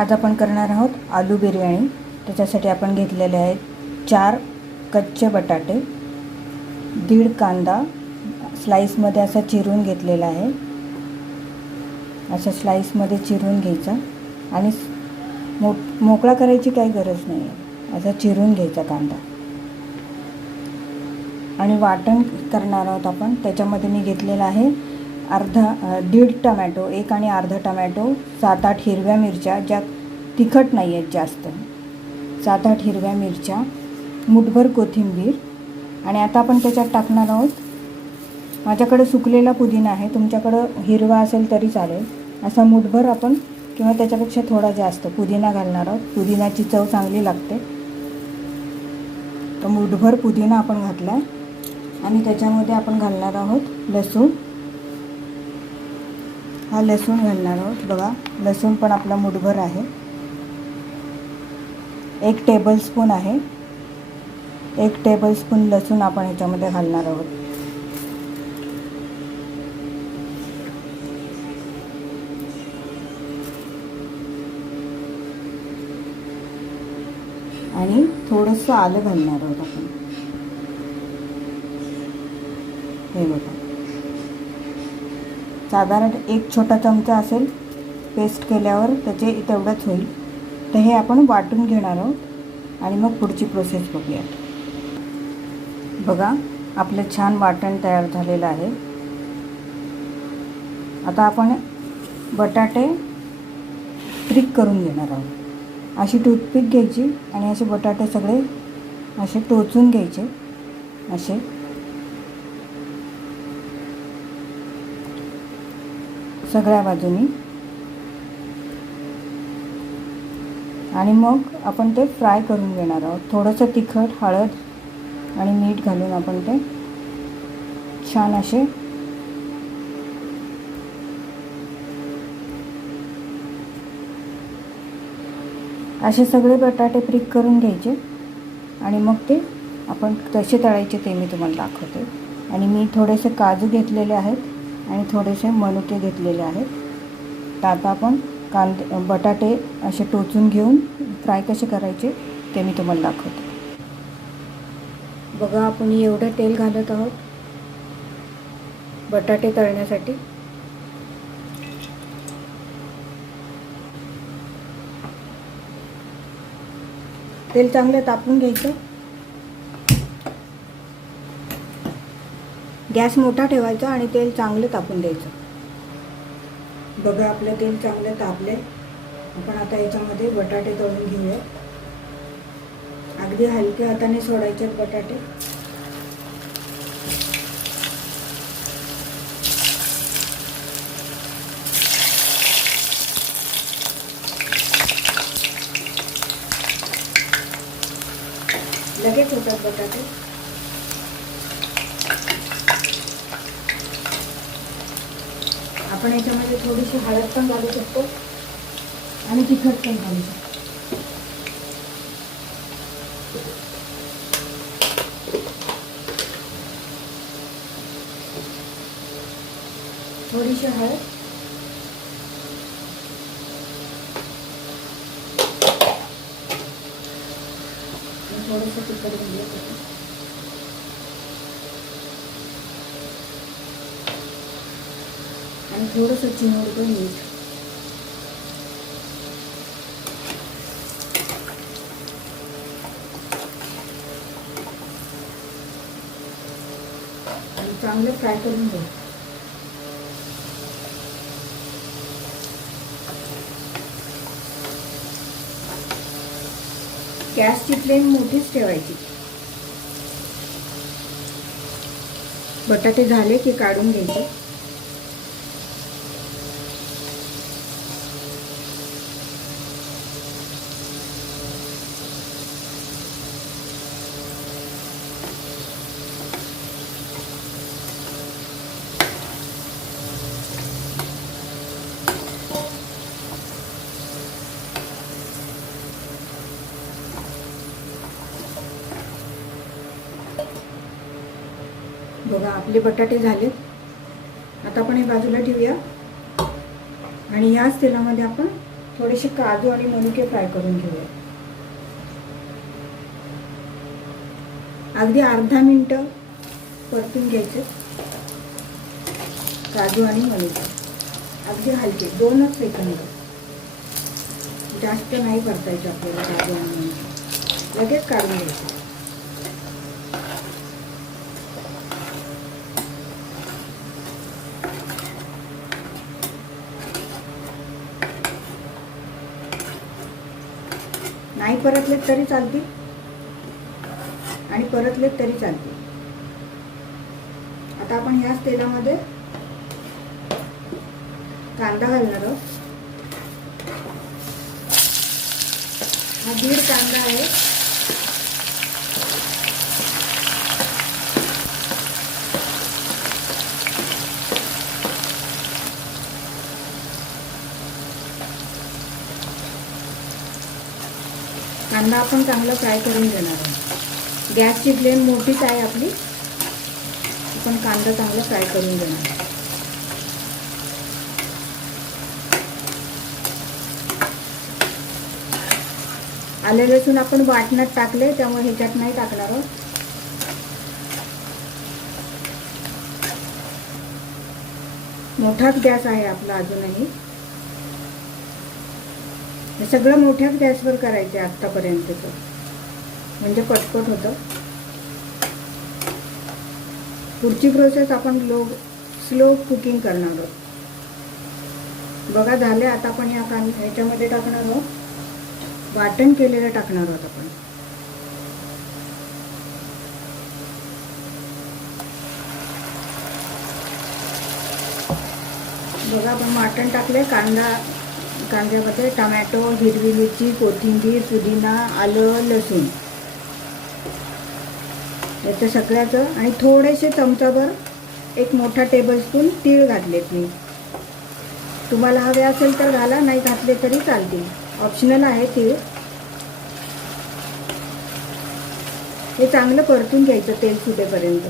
आज आपण करणार आहोत आलू बिर्याणी. त्याच्यासाठी आपण घेतलेले आहेत चार कच्चे बटाटे दीड कांदा स्लाईसमध्ये असा चिरून घेतलेला आहे. अशा स्लाईसमध्ये चिरून घ्यायचा आणि मो मोकळा करायची काही गरज नाही. आहे असा चिरून घ्यायचा कांदा. आणि वाटण करणार आहोत आपण. त्याच्यामध्ये मी घेतलेलं आहे अर्धा दीड टमॅटो एक आणि अर्धा टमॅटो सात आठ हिरव्या मिरच्या ज्या तिखट नाही आहेत जास्त. सात आठ हिरव्या मिरच्या मुठभर कोथिंबीर आणि आता आपण त्याच्यात टाकणार आहोत. माझ्याकडे सुकलेला पुदिना आहे तुमच्याकडं हिरवा असेल तरी चालेल. असा मुठभर आपण किंवा त्याच्यापेक्षा थोडा जास्त पुदिना घालणार आहोत. पुदिनाची चव चांगली लागते. तर मुठभर पुदिना आपण घातला आणि त्याच्यामध्ये आपण घालणार आहोत लसूण. हा लसूण घालणार आहोत. बघा लसूण पण आपला मुठभर आहे. एक टेबलस्पून आहे. एक टेबलस्पून लसूण आपण ह्याच्यामध्ये घालणार आहोत. आणि थोडंसं आलं घालणार आहोत आपण. हे बघा. साधारण एक छोटा चमचा असेल पेस्ट केल्यावर त्याचे तेवढंच होईल. तर हे आपण वाटून घेणार आहोत आणि मग पुढची प्रोसेस बघूयात. बघा आपलं छान वाटण तयार झालेलं आहे. आता आपण बटाटे ट्रिक करून घेणार आहोत. अशी टूथपिक घ्यायची आणि असे बटाटे सगळे असे टोचून घ्यायचे. असे सगळ्या बाजूनी. आणि मग आपण ते फ्राय करून घेणार आहोत. थोडंसं तिखट हळद आणि मीठ घालून आपण ते छान असे असे सगळे बटाटे फ्रिक करून घ्यायचे. आणि मग ते आपण कसे तळायचे ते मी तुम्हाला दाखवते. आणि मी थोडेसे काजू घेतलेले आहेत. आणि थोडेसे मनुके घेतलेले आहेत. तर आता आपण कांदे बटाटे असे टोचून घेऊन फ्राय कसे करायचे ते मी तुम्हाला दाखवते. बघा आपण एवढं तेल घालत आहोत. बटाटे तळण्यासाठी. तेल चांगलं तापून घ्यायचं. गॅस मोठा ठेवायचा आणि तेल चांगलं तापून द्यायचं. बघा आपलं तेल चांगलं तापले आपण आता याच्यामध्ये बटाटे तळून घेऊया. अगदी हलक्या हाताने सोडायचे बटाटे. लगेच होतात बटाटे. आपण याच्यामध्ये थोडीशी हळद पण घालू शकतो. आणि तिखट पण घालू शकतो. थोडीशी हळद आणि थोडंसं तिखट घालूया त्याच्यात. आणि थोडंसं चिमूटभर मीठ आणि चांगलं फ्राय करून घेऊ गॅसची फ्लेम मोठीच ठेवायची. बटाटे झाले की काढून घ्यायचे. बघा आपले बटाटे झालेत. आता आपण हे बाजूला ठेवूया. आणि याच तेलामध्ये आपण थोडेसे काजू आणि मनुके फ्राय करून घेऊया. अगदी अर्धा मिनटं परतून घ्यायचे. काजू आणि मनुके. अगदी हलके दोनच सेकंद. जास्त नाही परतायचे आपल्याला काजू आणि मनुके. लगेच काढून घ्यायचे. नाही परतलेत तरी चालतील. आणि परतलेत तरी चालतील. आता आपण ह्याच तेलामध्ये कांदा घालणार आहोत. हा दीड कांदा आहे. कांदा आपण चांगला फ्राय करून घेणार आहोत. गॅसची फ्लेम मोठीच आहे आपली. आपण कांदा चांगला फ्राय करून घेणार आले लसूण आपण वाटण्यात टाकले त्यामुळे ह्याच्यात नाही टाकणार आहोत. मोठाच गॅस आहे आपला अजूनही. हे सगळं मोठ्याच गॅसवर करायचे आत्तापर्यंतचं. म्हणजे पटपट होतं. पुढची प्रोसेस आपण लो स्लो कुकिंग करणार आहोत. बघा झाले आता आपण या कां ह्याच्यामध्ये टाकणार आहोत. वाटण केलेलं टाकणार आहोत आपण. बघा आपण वाटण टाकले कांदा कांद्यामध्ये टमॅटो हिरवी मिरची कोथिंबीर पुदिना आलं लसूण. याचं सगळ्याचं आणि थोडेसे चमचाभर एक मोठा टेबलस्पून तीळ घातलेत मी. तुम्हाला हवे असेल तर घाला नाही घातले तरी चालतील. ऑप्शनल आहे तीळ. हे चांगलं परतून घ्यायचं तेल सुटेपर्यंत.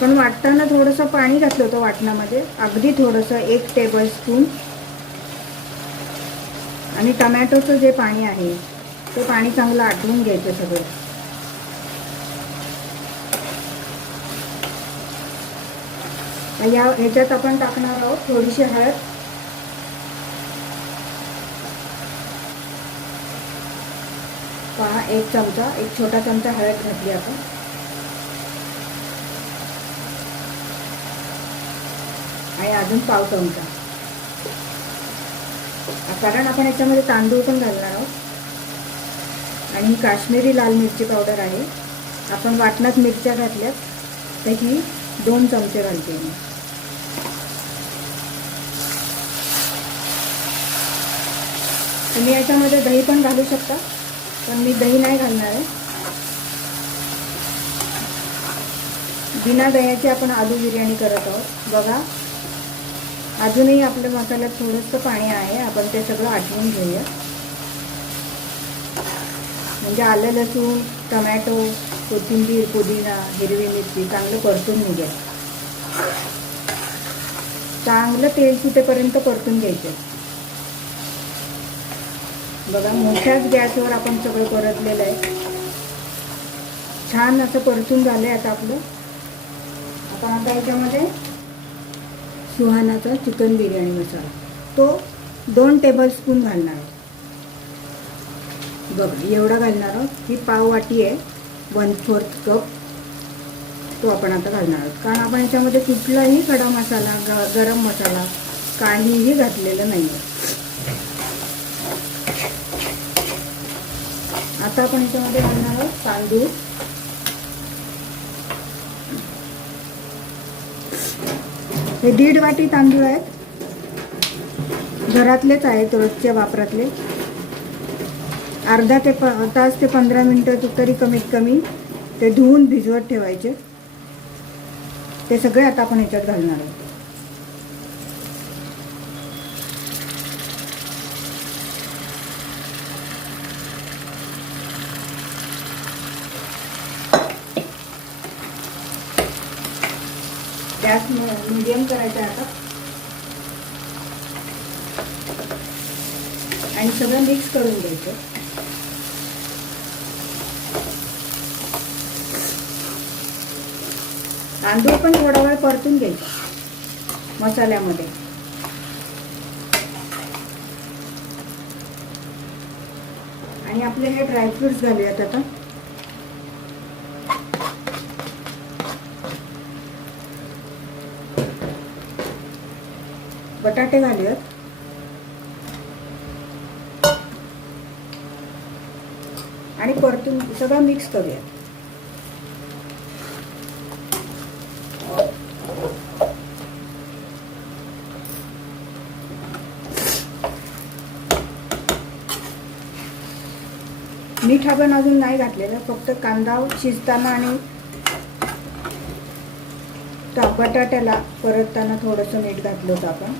आपण वाटताना थोडंसं पाणी घातलं होतं वाटणामध्ये. अगदी थोडंसं एक टेबल स्पून आणि टमॅटोचं जे पाणी आहे ते पाणी चांगलं आटवून घ्यायचं सगळं. या ह्याच्यात आपण टाकणार आहोत थोडीशी हळद. पहा एक चमचा एक छोटा चमचा हळद घातली आपण. आणि अजून पाव चमचा. कारण आपण याच्यामध्ये तांदूळ पण घालणार आहोत. आणि ही काश्मीरी लाल मिरची पावडर आहे. आपण वाटणात मिरच्या घातल्यात त्याची दोन चमचे घालते मी. तुम्ही याच्यामध्ये दही पण घालू शकता पण मी दही नाही घालणार आहे. बिना दह्याची आपण आलू बिर्याणी करत आहोत. बघा अजूनही आपल्या मसाल्यात थोडंसं पाणी आहे. आपण ते सगळं आटवून घेऊया. म्हणजे आलं लसूण टमॅटो कोथिंबीर पुदिना हिरवी मिरची चांगलं परतून निघेल चांगलं तेल सुटेपर्यंत परतून घ्यायचं. बघा मोठ्याच गॅसवर आपण सगळं परतलेलं आहे. छान असं परतून झालं आहे आता आपलं. आपण आता याच्यामध्ये सुहानाचा चिकन बिर्याणी मसाला. तो दोन टेबलस्पून घालणार आहोत. बघा एवढा घालणार आहोत ही पाववाटी आहे वन फोर्थ कप तो आपण आता घालणार आहोत. कारण आपण याच्यामध्ये कुठलाही खडा मसाला ग गरम मसाला काहीही घातलेलं नाही आहे आता आपण याच्यामध्ये घालणार आहोत तांदूळ. हे दीड वाटी तांदूळ आहेत. घरातलेच आहेत रोजच्या वापरातले. अर्धा ते प तास ते पंधरा मिनटं तरी कमीत कमी ते धुवून भिजवत ठेवायचे. ते सगळे आता आपण ह्याच्यात घालणार आहोत गॅस मीडियम करायचं आहे आता. आणि सगळं मिक्स करून घ्यायचं. तांदूळ पण थोडा वेळ परतून घ्यायचं मसाल्यामध्ये. आणि आपले हे ड्रायफ्रुट्स घालूयात आता. बटाटे घालूयात. आणि परतून सगळं मिक्स करूयात. मीठ आपण अजून नाही घातलेलं फक्त कांदा शिजताना आणि बटाट्याला परतताना थोडंसं मीठ घातलं होतं आपण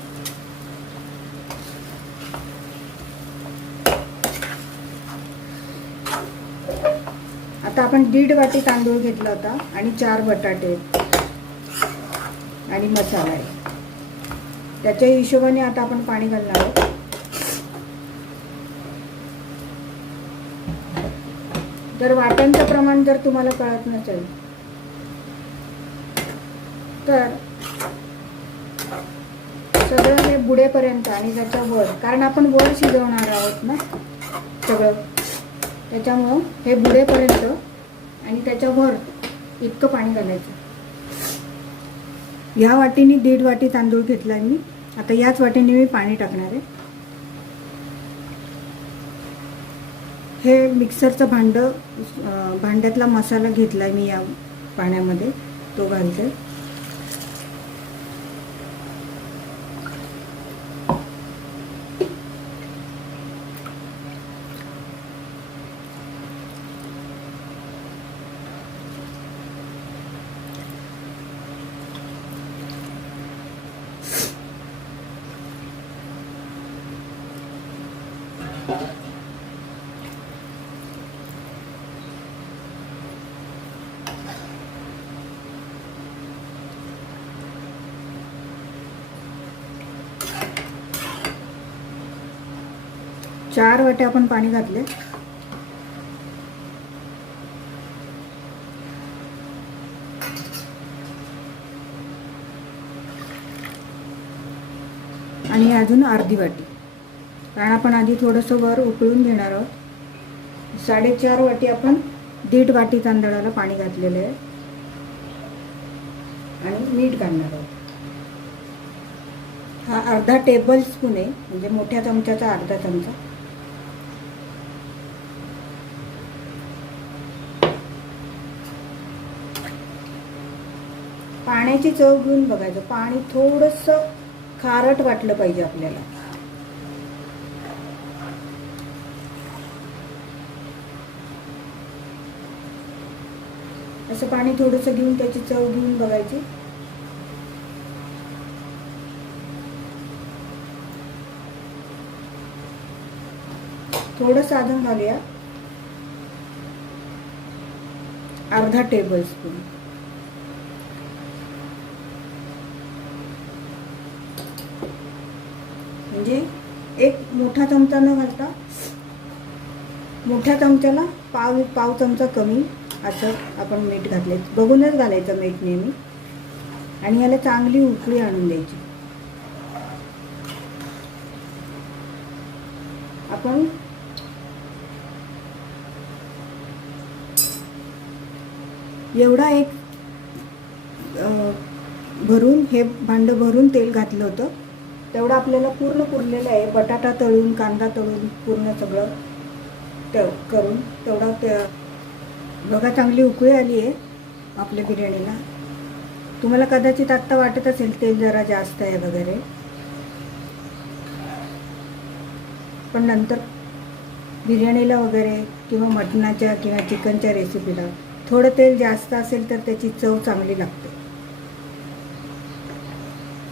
आता आपण दीड वाटी तांदूळ घेतला होता आणि चार बटाटे आणि मसाला आहे. त्याच्या हिशोबाने आता आपण पाणी घालणार आहोत. जर वाट्यांचं प्रमाण जर तुम्हाला कळत नसेल तर सगळं हे बुडेपर्यंत आणि त्याच्या वर कारण आपण वर शिजवणार आहोत ना सगळं त्याच्यामुळं हे बुडेपर्यंत आणि त्याच्यावर इतकं पाणी घालायचं. ह्या वाटीने दीड वाटी तांदूळ घेतला मी. आता याच वाटीने मी पाणी टाकणार आहे. हे मिक्सरचं भांडं भांड्यातला मसाला घेतला मी या पाण्यामध्ये तो घालते. चार वाटे आपण पाणी घातले. आणि अजून अर्धी वाटी. कारण आपण आधी थोडंसं वर उकळून घेणार आहोत. साडेचार वाटी आपण दीड वाटी तांदळाला पाणी घातलेलं आहे. आणि मीठ घालणार आहोत. हा अर्धा टेबल स्पून आहे. म्हणजे मोठ्या चमच्याचा अर्धा चमचा. पाण्याची चव घेऊन बघायचं. पाणी थोडंसं खारट वाटलं पाहिजे आपल्याला. असं पाणी थोडंसं घेऊन त्याची चव घेऊन बघायची. थोडं साधन घालूया. अर्धा टेबल स्पून म्हणजे एक मोठा चमचा न घालता मोठ्या चमच्याला पाव पाव चमचा कमी असं आपण मीठ घातले बघूनच घालायचं मीठ नेहमी. आणि याला चांगली उकळी आणून द्यायची. आपण एवढा एक भरून हे भांडं भरून तेल घातलं होतं. तेवढं आपल्याला पूर्ण पुरलेलं आहे. बटाटा तळून कांदा तळून पूर्ण सगळं ते करून तेवढा त्या बघा चांगली उकळी आली आहे आपल्या बिर्याणीला. तुम्हाला कदाचित आत्ता वाटत असेल तेल जरा जास्त आहे वगैरे. पण नंतर बिर्याणीला वगैरे किंवा मटणाच्या किंवा चिकनच्या रेसिपीला थोडं तेल जास्त असेल तर त्याची चव चांगली लागते.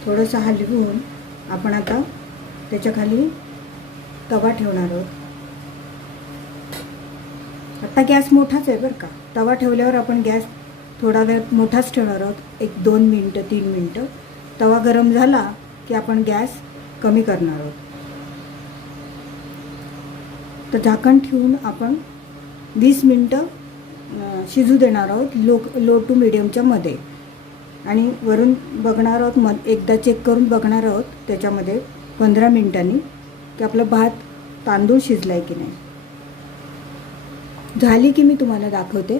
थोडंसं हलवून आपण आता त्याच्याखाली तवा ठेवणार आहोत. आता गॅस मोठाच आहे बरं का. तवा ठेवल्यावर आपण गॅस थोडा वेळ मोठाच ठेवणार आहोत. एक दोन मिनटं तीन मिनटं. तवा गरम झाला की आपण गॅस कमी करणार आहोत. तर झाकण ठेवून आपण वीस मिनटं शिजू देणार आहोत लो लो टू मिडियमच्या मध्ये. आणि वरून बघणार आहोत मग एकदा चेक करून बघणार आहोत त्याच्यामध्ये पंधरा मिनिटांनी की आपला भात तांदूळ शिजला आहे की नाही. झाली की मी तुम्हाला दाखवते.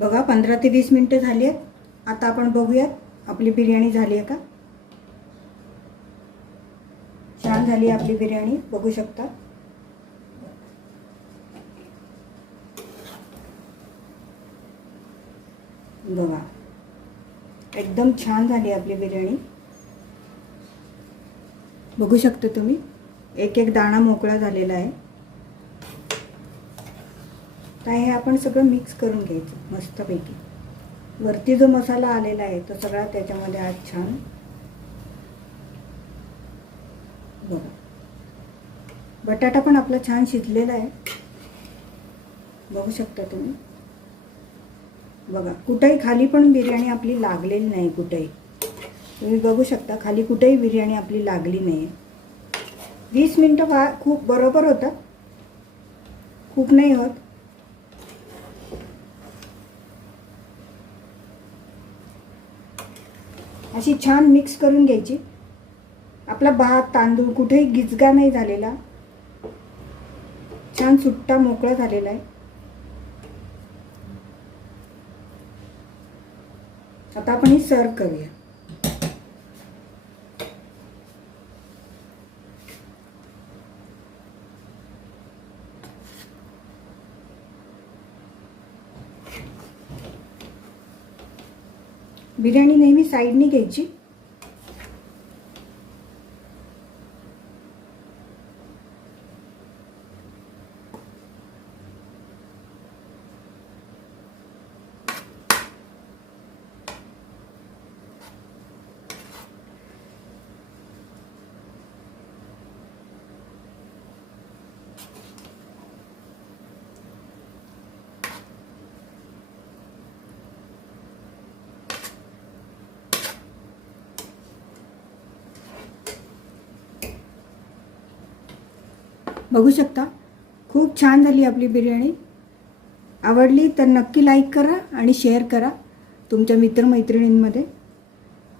बघा पंधरा ते वीस मिनटं झाली आहेत. आता आपण बघूयात आपली बिर्याणी झाली आहे का? छान झाली आहे आपली बिर्याणी बघू शकता. बघा. एकदम छान झाली आपली बिर्याणी. बघू शकता तुम्ही एक एक दाणा मोकळा झालेला आहे. तर हे आपण सगळं मिक्स करून घ्यायचं मस्तपैकी. वरती जो मसाला आलेला आहे तो सगळा त्याच्यामध्ये आज छान. बघा. बटाटा पण आपला छान शिजलेला आहे. बघू शकता तुम्ही. बघा कुठेही खाली पण बिर्याणी आपली लागलेली नाही कुठेही. तुम्ही बघू शकता खाली कुठेही बिर्याणी आपली लागली नाही वीस मिनटं फा खूप बरोबर होतं. खूप नाही होत. अशी छान मिक्स करून घ्यायची. आपला भात तांदूळ कुठेही गिजगा नाही झालेला. छान सुट्टा मोकळा झालेला आहे. आता आपण ही सर्व करूया. बिर्याणी नेहमी साईडनी घ्यायची. बघू शकता. खूप छान झाली आपली बिर्याणी. आवडली तर नक्की लाईक करा आणि शेअर करा तुमच्या मित्रमैत्रिणींमध्ये.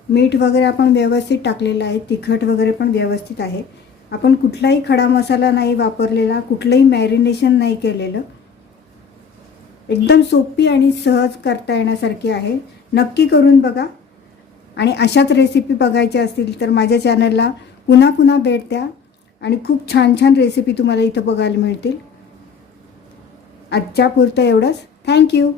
मीठ वगैरे आपण व्यवस्थित टाकलेलं आहे. तिखट वगैरे पण व्यवस्थित आहे. आपण कुठलाही खडा मसाला नाही वापरलेला कुठलंही मॅरिनेशन नाही केलेलं. एकदम सोपी आणि सहज करता येण्यासारखी आहे. नक्की करून बघा. आणि अशाच रेसिपी बघायच्या असतील तर माझ्या चॅनलला पुन्हा पुन्हा भेट द्या. आणि खूप छान छान रेसिपी तुम्हाला इथं बघायला मिळतील. आजच्या पुरतं एवढंच. थँक्यू